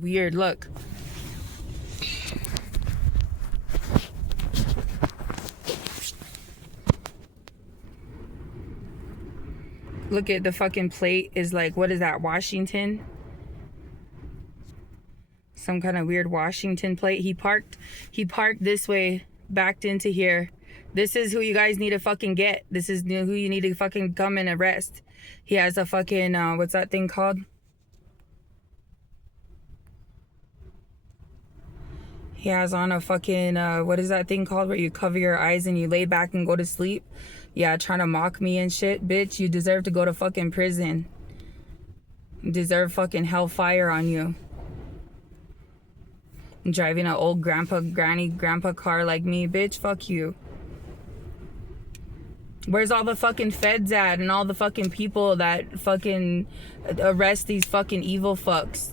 Weird, look. Look at the fucking plate is like, what is that, Washington? Some kind of weird Washington plate. He parked this way, backed into here. This is who you guys need to fucking get. This is who you need to fucking come and arrest. He has a fucking, what's that thing called? He has on a fucking, what is that thing called where you cover your eyes and you lay back and go to sleep? Yeah, trying to mock me and shit. Bitch, you deserve to go to fucking prison. You deserve fucking hellfire on you. Driving an old grandpa car like me, bitch, fuck you. Where's all the fucking feds at and all the fucking people that fucking arrest these fucking evil fucks?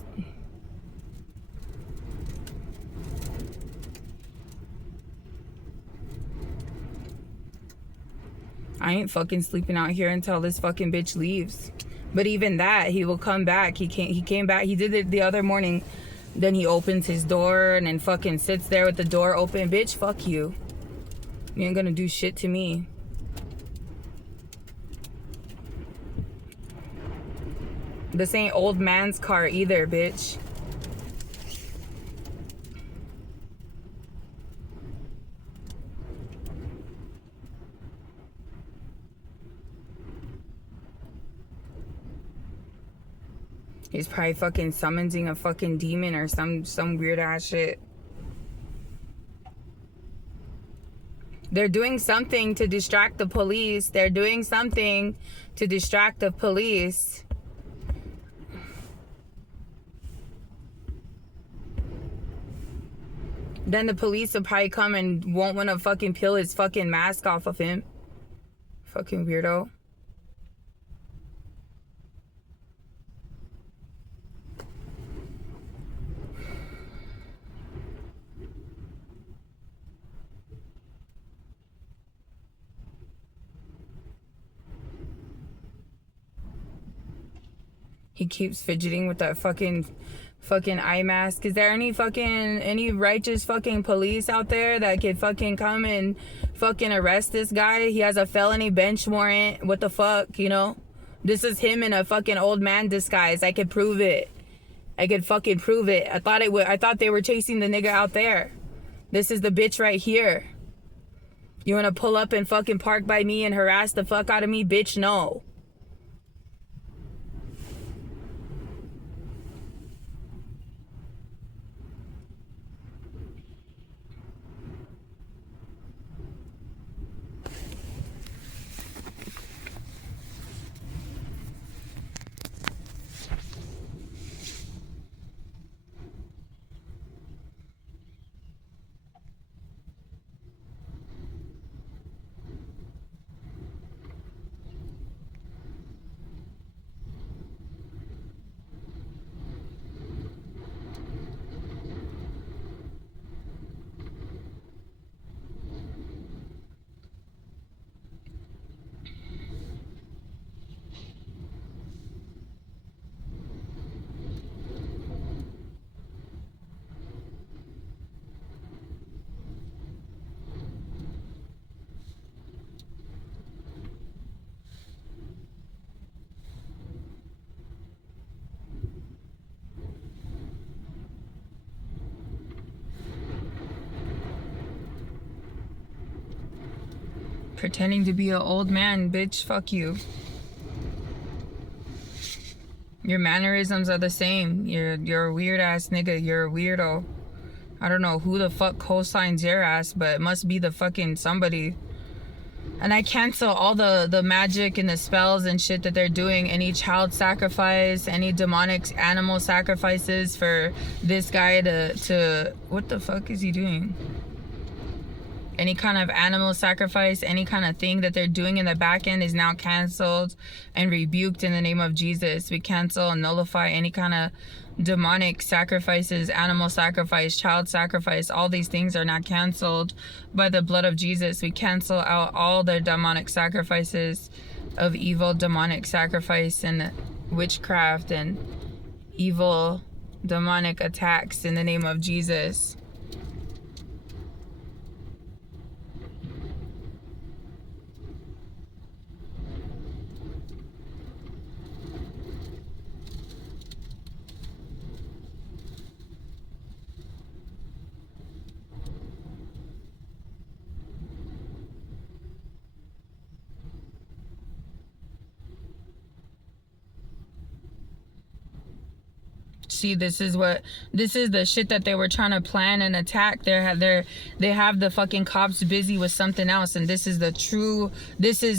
I ain't fucking sleeping out here until this fucking bitch leaves. But even that, he will come back. He came back. He did it the other morning. Then he opens his door and then fucking sits there with the door open. Bitch, fuck you. You ain't gonna do shit to me. This ain't old man's car either, bitch. He's probably fucking summoning a fucking demon or some weird ass shit. They're doing something to distract the police. They're doing something to distract the police. Then the police will probably come and won't want to fucking peel his fucking mask off of him. Fucking weirdo. He keeps fidgeting with that fucking eye mask. Is there any righteous fucking police out there that could fucking come and fucking arrest this guy? He has a felony bench warrant. What the fuck, you know? This is him in a fucking old man disguise. I could prove it. I could fucking prove it. I thought they were chasing the nigga out there. This is the bitch right here. You wanna pull up and fucking park by me and harass the fuck out of me? Bitch, no. Pretending to be an old man, bitch, fuck you. Your mannerisms are the same. You're a weird ass nigga. You're a weirdo. I don't know who the fuck co-signs your ass, but it must be the fucking somebody. And I cancel all the magic and the spells and shit that they're doing. Any child sacrifice, any demonic animal sacrifices for this guy to what the fuck is he doing? Any kind of animal sacrifice, any kind of thing that they're doing in the back end is now canceled and rebuked in the name of Jesus. We cancel and nullify any kind of demonic sacrifices, animal sacrifice, child sacrifice. All these things are now canceled by the blood of Jesus. We cancel out all their demonic sacrifices of evil demonic sacrifice and witchcraft and evil demonic attacks in the name of Jesus. See, this is the shit that they were trying to plan and attack. They have the fucking cops busy with something else, and this is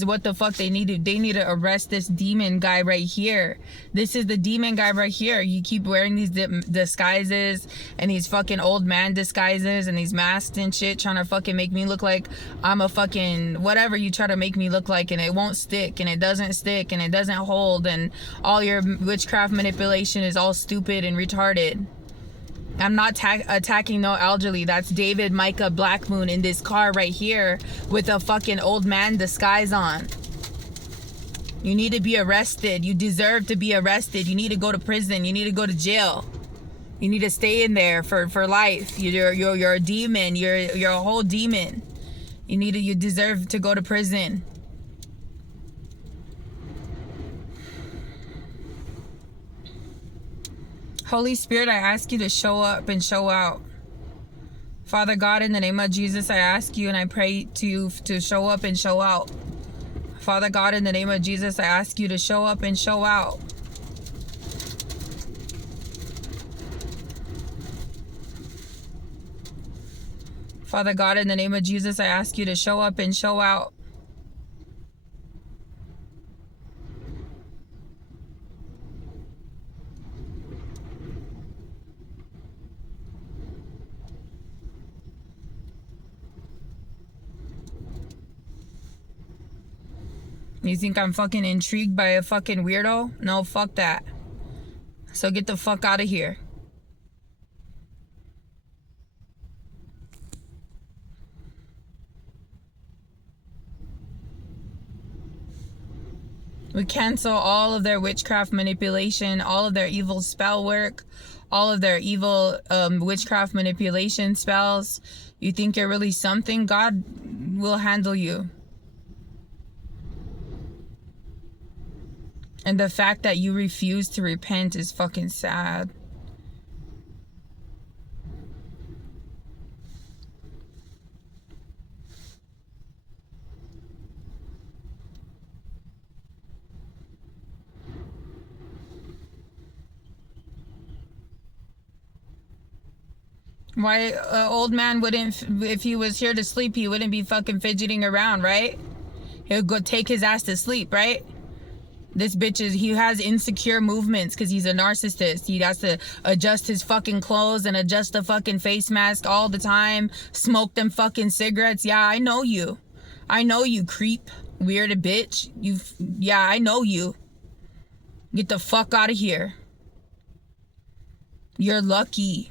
what the fuck they need to. They need to arrest this demon guy right here. This is the demon guy right here. You keep wearing these disguises and these fucking old man disguises and these masks and shit, trying to fucking make me look like I'm a fucking whatever you try to make me look like, and it won't stick, and it doesn't stick, and it doesn't hold, and all your witchcraft manipulation is all stupid and retarded. I'm not attacking no elderly. That's David Micah Black Moon in this car right here with a fucking old man disguise on. You need to be arrested. You deserve to be arrested. You need to go to prison. You need to go to jail. You need to stay in there for life. You're a demon. You're a whole demon. You deserve to go to prison. Holy Spirit, I ask you to show up and show out. Father God, in the name of Jesus, I ask you and I pray to you to show up and show out. Father God, in the name of Jesus, I ask you to show up and show out. Father God, in the name of Jesus, I ask you to show up and show out. You think I'm fucking intrigued by a fucking weirdo? No, fuck that. So get the fuck out of here. We cancel all of their witchcraft manipulation, all of their evil spell work, all of their evil witchcraft manipulation spells. You think you're really something? God will handle you. And the fact that you refuse to repent is fucking sad. Why old man wouldn't, if he was here to sleep, he wouldn't be fucking fidgeting around, right? He'll go take his ass to sleep, right? This bitch he has insecure movements because he's a narcissist. He has to adjust his fucking clothes and adjust the fucking face mask all the time. Smoke them fucking cigarettes. Yeah, I know you. I know you, creep. Weird bitch. Yeah, I know you. Get the fuck out of here. You're lucky.